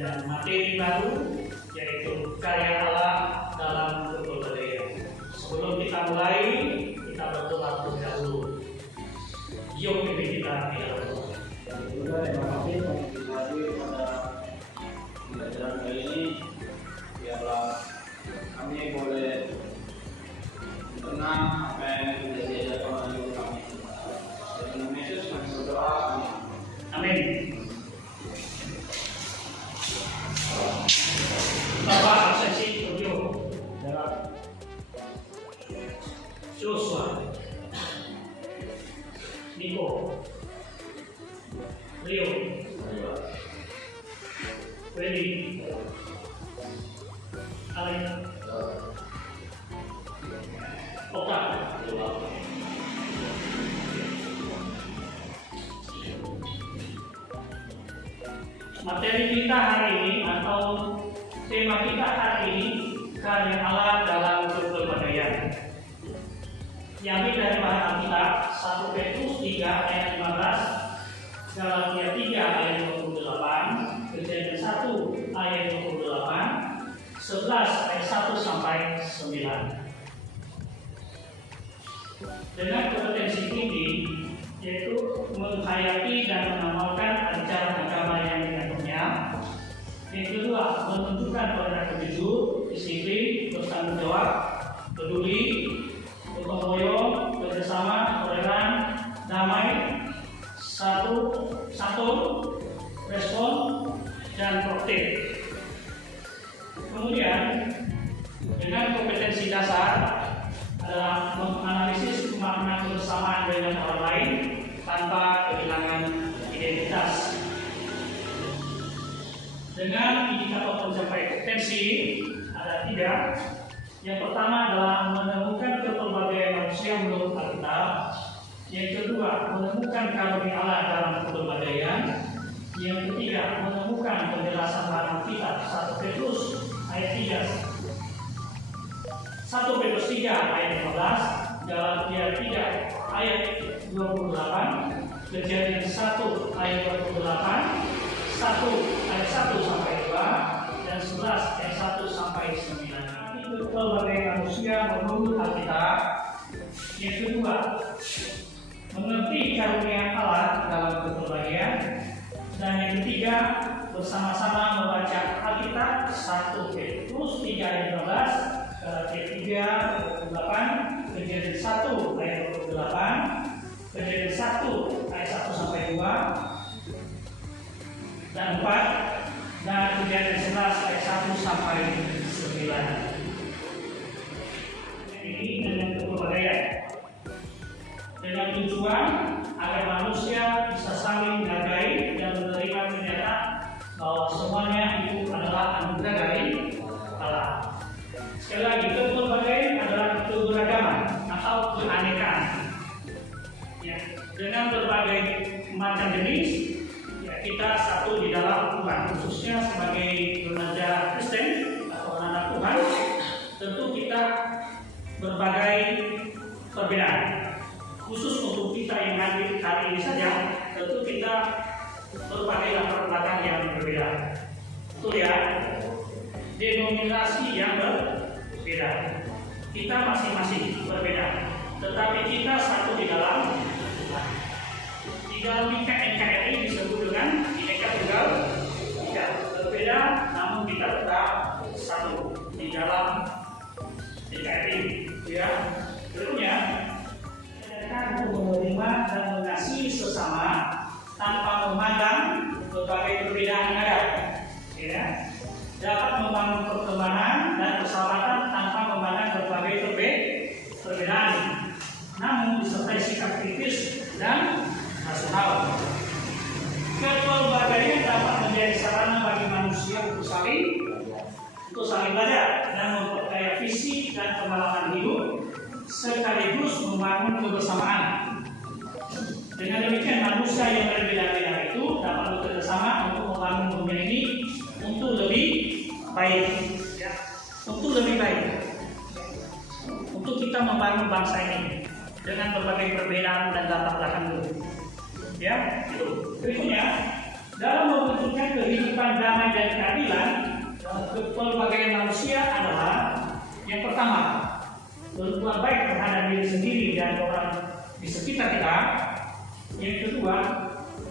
dengan materi baru, yaitu karya Allah dalam kepelbagaian. Sebelum kita mulai, kita berdoa terlebih dahulu. Yuk kita berdoa. Dan juga terima kasih pada pembelajaran kali ini. Biarlah kami boleh mengenal apa yang sudah diajarkan oleh guru kami. Dengan Yesus kami berdoa. Amin. Bapak absensi audio dalam Joshua, Niko, Leo, Wendy, Alek, Oka. Materi kita hari ini atau tema kita hari ini karya Allah dalam kepelbagaian. Diambil dari bahan Alkitab 1 Petrus 3 ayat 15, Galatia 3 ayat 28, Kejadian 1 ayat 28, 11 ayat 1 sampai 9. Dengan kompetensi tinggi, yaitu menghayati dan mengamalkan ajaran agama yang dikandungnya. Yang kedua, menunjukkan perilaku jujur, disiplin, bertanggung jawab, peduli, gotong royong, kerjasama, toleran, damai, santun, respon, dan proaktif. Kemudian, dengan kompetensi dasar adalah menganalisis makna kebersamaan dengan orang lain tanpa kehilangan identitas. Dengan indikator pencapaian kompetensi ada 3. Yang pertama adalah menemukan kepelbagaian manusia menurut Alkitab. Yang kedua, menemukan karunia Allah dalam kepelbagaian. Yang ketiga, menemukan penjelasan dalam Alkitab 1 Petrus ayat 3. 1 Petrus 3 ayat 15, Galatia 3 ayat 28, Kejadian 1 ayat 28, 1 ayat 1 sampai 2, dan 11 ayat 1 sampai 9. Itu kepelbagaian manusia menurut Alkitab. Yang kedua, mengerti karunia Allah dalam kepelbagaian. Dan yang ketiga, bersama-sama membaca Alkitab 1 Petrus 3 ayat 15, Galatia 3 28, Kejadian 1 ayat 28, Kejadian 1 ayat 1 sampai 2, dan 4, dan Kejadian 11 ayat 1 sampai 9. Ini dengan kepelbagaian, dengan tujuan agar manusia bisa saling menghargai dan menerima kenyataan bahwa semuanya itu adalah anugerah dari Allah. Sekali lagi, kepelbagaian adalah keberagaman atau keanekaan. Ya, dengan berbagai macam jenis, ya, kita satu di dalam Tuhan. Khususnya sebagai remaja Kristen atau anak Tuhan, tentu kita berbagai perbedaan. Khusus untuk kita yang hadir hari ini saja, tentu kita berbagai latar belakang yang berbeda. Betul ya? Denominasi yang berbeda. Kita masing-masing berbeda, tetapi kita satu di dalam Tuhan. Di dalam NKRI disebut dengan Bhinneka Tunggal Ika. Berbeda, namun kita tetap satu di dalam NKRI. Ya, berikutnya untuk menerima dan mengasihi sesama tanpa memandang berbagai perbedaan yang ada. Ya. Dapat membangun pertemanan dan persahabatan tanpa memandang berbagai perbedaan, namun disertai sikap kritis dan rasional. Kepelbagaian dapat menjadi sarana bagi manusia untuk saling belajar dan memperkaya visi dan pengalaman hidup, sekaligus membangun kebersamaan. Dengan demikian, manusia yang berbeda-beda itu dapat bekerja sama untuk membangun dunia ini untuk lebih baik, ya, untuk lebih baik, untuk kita membangun bangsa ini dengan berbagai perbedaan dan latar belakang dulu. Ya, itu. Berikutnya, dalam mewujudkan kehidupan damai dan keadilan, kepelbagaian manusia adalah yang pertama, berbuat baik terhadap diri sendiri dan orang di sekitar kita. Yang kedua,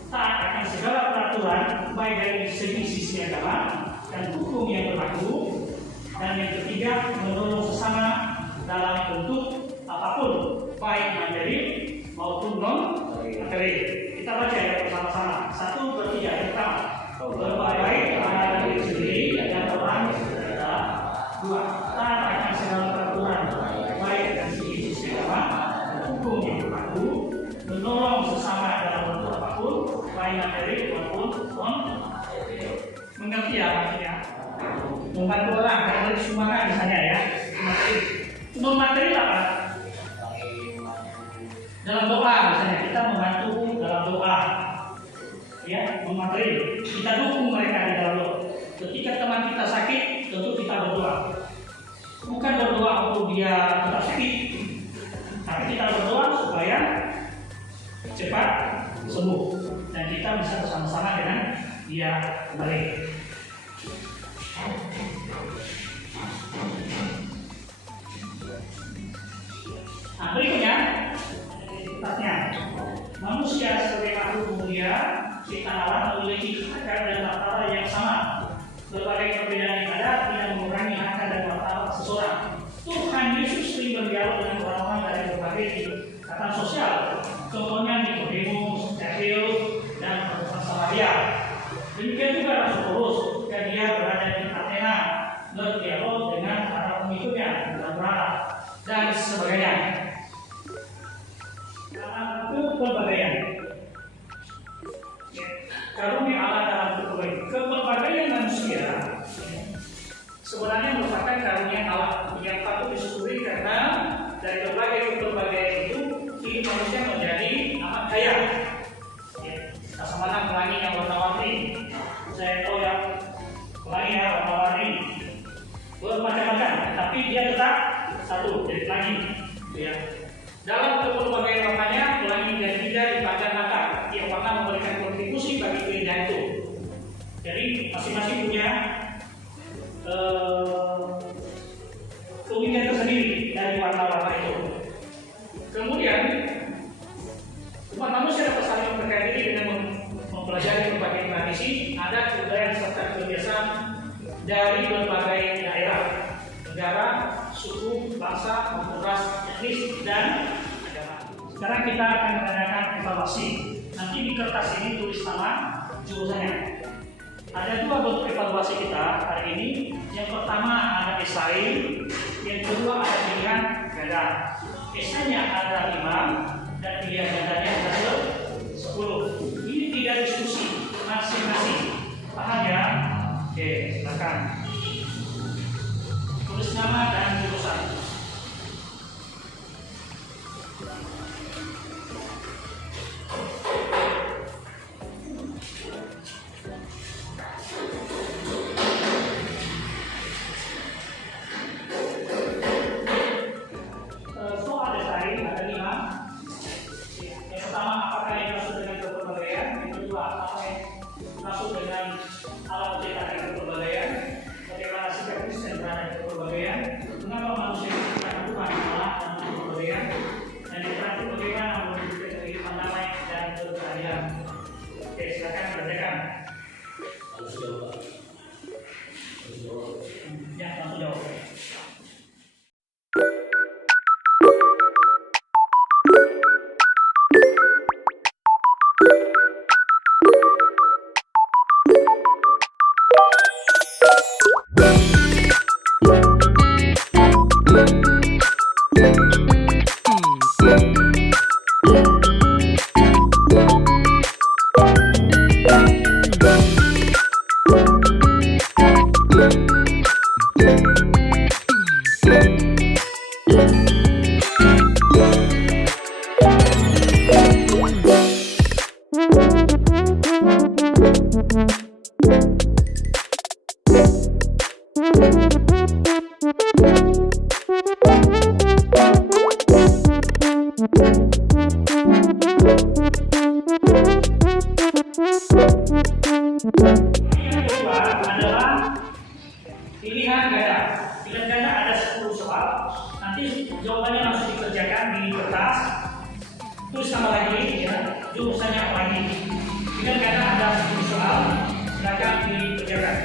taat akan segala peraturan baik dari segi sisi agama dan hukum yang berlaku. Dan yang ketiga, menolong sesama dalam bentuk apapun, baik materi maupun non materi. Kita baca ya bersama-sama. 1, 2, 3. Yang pertama, berbuat baik terhadap diri sendiri dan orang di sekitar. 2, taat akan segala peraturan baik dari segi sisi agama dan hukum yang berlaku. Menolong sesama dalam bentuk apapun, baik materi maupun non materi. Mengerti ya maksudnya? Membantu orang, karena semangat misalnya ya. Materi. Non materi apa? Dalam doa misalnya kita membantu dalam doa, ya, non-materi. Kita dukung mereka di dalam doa. Ketika teman kita sakit, tentu kita berdoa. Bukan berdoa untuk dia tetap sakit, tapi kita berdoa supaya cepat sembuh dan kita bisa bersama-sama dengan dia kembali. Nah, berikutnya, manusia sebagai makhluk mulia ciptaan Allah memiliki hak dan martabat yang sama. Berbagai perbedaan yang ada tidak mengurangi hak dan martabat seseorang. Tuhan Yesus sering berdialog dengan orang-orang dari berbagai tingkatan sosial. Contohnya Nikodemus, Zakheus, dan perempuan Samaria. Demikian juga Rasul Paulus ketika dia berada di Athena berdialog dengan para pengikutnya dalam berharap dan sebagainya. Kepelbagaian, karunia Allah dalam kepelbagaian manusia sebenarnya merupakan karunia Allah yang patut disyukuri karena dari berbagai kepelbagaian itu hidup manusia menjadi amat kaya. Sama pelangi yang warna-warni, saya tahu yang pelangi yang warna-warni bermacam-macam, tapi dia tetap satu, jadi pelangi. Ya. Dalam kepelbagaian warnanya, pelangi dan tidak dipandang mata. Tiap warna memberikan kontribusi bagi keindahan itu. Jadi masing-masing punya keunikan tersendiri dari warna-warna itu. Kemudian umat manusia dapat saling memperkaya diri dengan mempelajari berbagai tradisi, adat, budaya serta kebiasaan dari berbagai daerah, negara, suku, bangsa, maupun ras, etnis, dan agama. Sekarang kita akan mengadakan evaluasi. Nanti di kertas ini tulis nama jurusannya. Ada 2 bentuk evaluasi kita hari ini. Yang pertama ada esai, yang kedua ada pilihan ganda. Esainya ada 5 dan pilihan gandanya ada 10. Ini tidak diskusi, masing-masing. Paham ya? Oke, silakan. Tulis nama dan jurusan. Soal esai ada 5. Yang pertama, apakah yang masuk dengan kepelbagaian? Yang kedua, apa yang masuk dengan alat penciptaan kepelbagaian? Bagaimana sikap Kristen terhadap kepelbagaian? Mengapa manusia diciptakan Tuhan Allah dan kepelbagaian? Dan yang terakhir, bagaimana mewujudkan kehidupan damai dan berkeadilan? Oke, silakan kerjakan. Ya, langsung jawab. pilihan ganda. Pilihan ganda ada 10 soal. Nanti jawabannya langsung dikerjakan di kertas. Terus tambah lagi ya, jurusannya apa lagi. Pilihan ganda ada 10 soal. Silakan dikerjakan.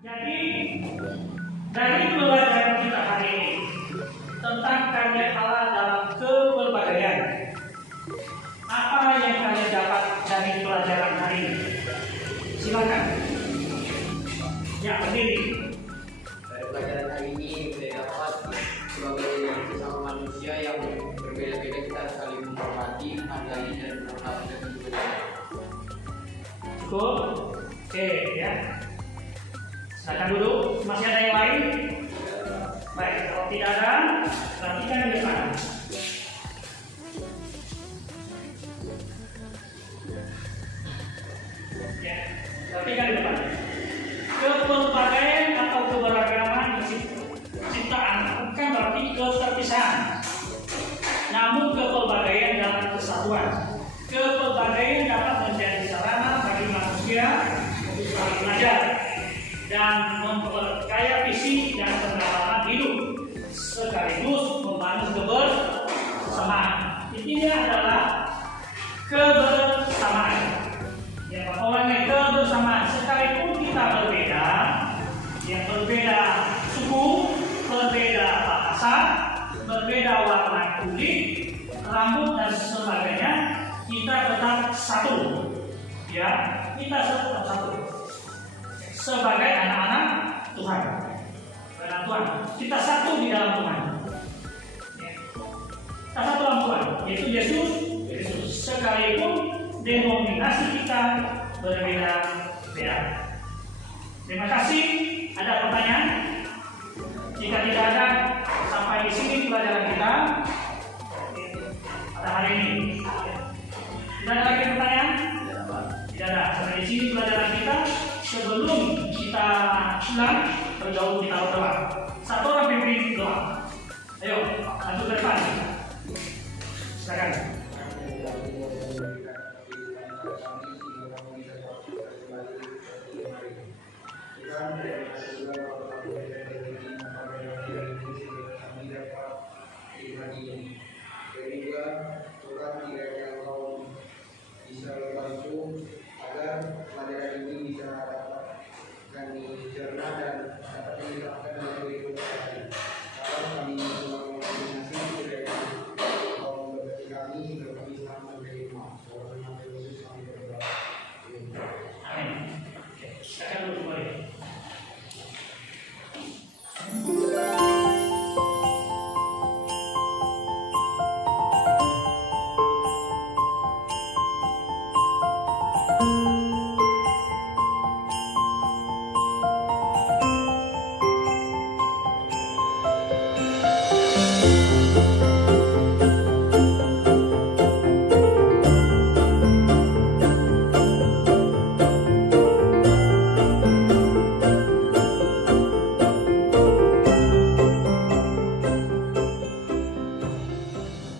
Jadi dari pelajaran kita hari ini tentang karya Allah dalam kepelbagaian, apa yang kalian dapat dari pelajaran hari ini? Silakan. Ya, berdiri. Dari pelajaran hari ini saya dapat sebagai sesama manusia yang berbeda-beda kita harus saling menghormati, menghargai dan menghargai keberbedaan. Cukup? Oke ya. Silakan dulu. Masih ada yang lain? Baik, kalau tidak ada, perhatikan di depan. Ya, perhatikan di depan. Kepelbagaian atau keberagaman ciptaan bukan berarti keterpisahan, namun kepelbagaian dalam kesatuan. Kepelbagaian dapat menjadi sarana bagi manusia untuk saling belajar dan memperkaya visi dan pengalaman hidup, sekaligus membangun kebersamaan. Intinya adalah kebersamaan. Yang pertama kebersamaan, sekalipun kita berbeda, yang berbeda suku, berbeda bahasa, berbeda warna kulit, rambut dan sebagainya, kita tetap satu. Ya, kita tetap satu. Sebagai anak-anak Tuhan, anak Tuhan, kita satu di dalam Tuhan. Kita satu dalam Tuhan, yaitu Yesus. Sekalipun denominasi kita berbeda-beda. Terima kasih. Ada pertanyaan? Jika tidak ada, sampai di sini pelajaran kita pada hari ini. Tidak ada lagi pertanyaan? Tidak ada. Sampai di sini pelajaran kita. Sebelum kita pulang, berdoa kita berdoa. Satu orang pimpin doa. Ayo, maju ke depan. Silakan. Bisa membantu agar pelajaran ini bisa kami cerna dan dapat diterapkan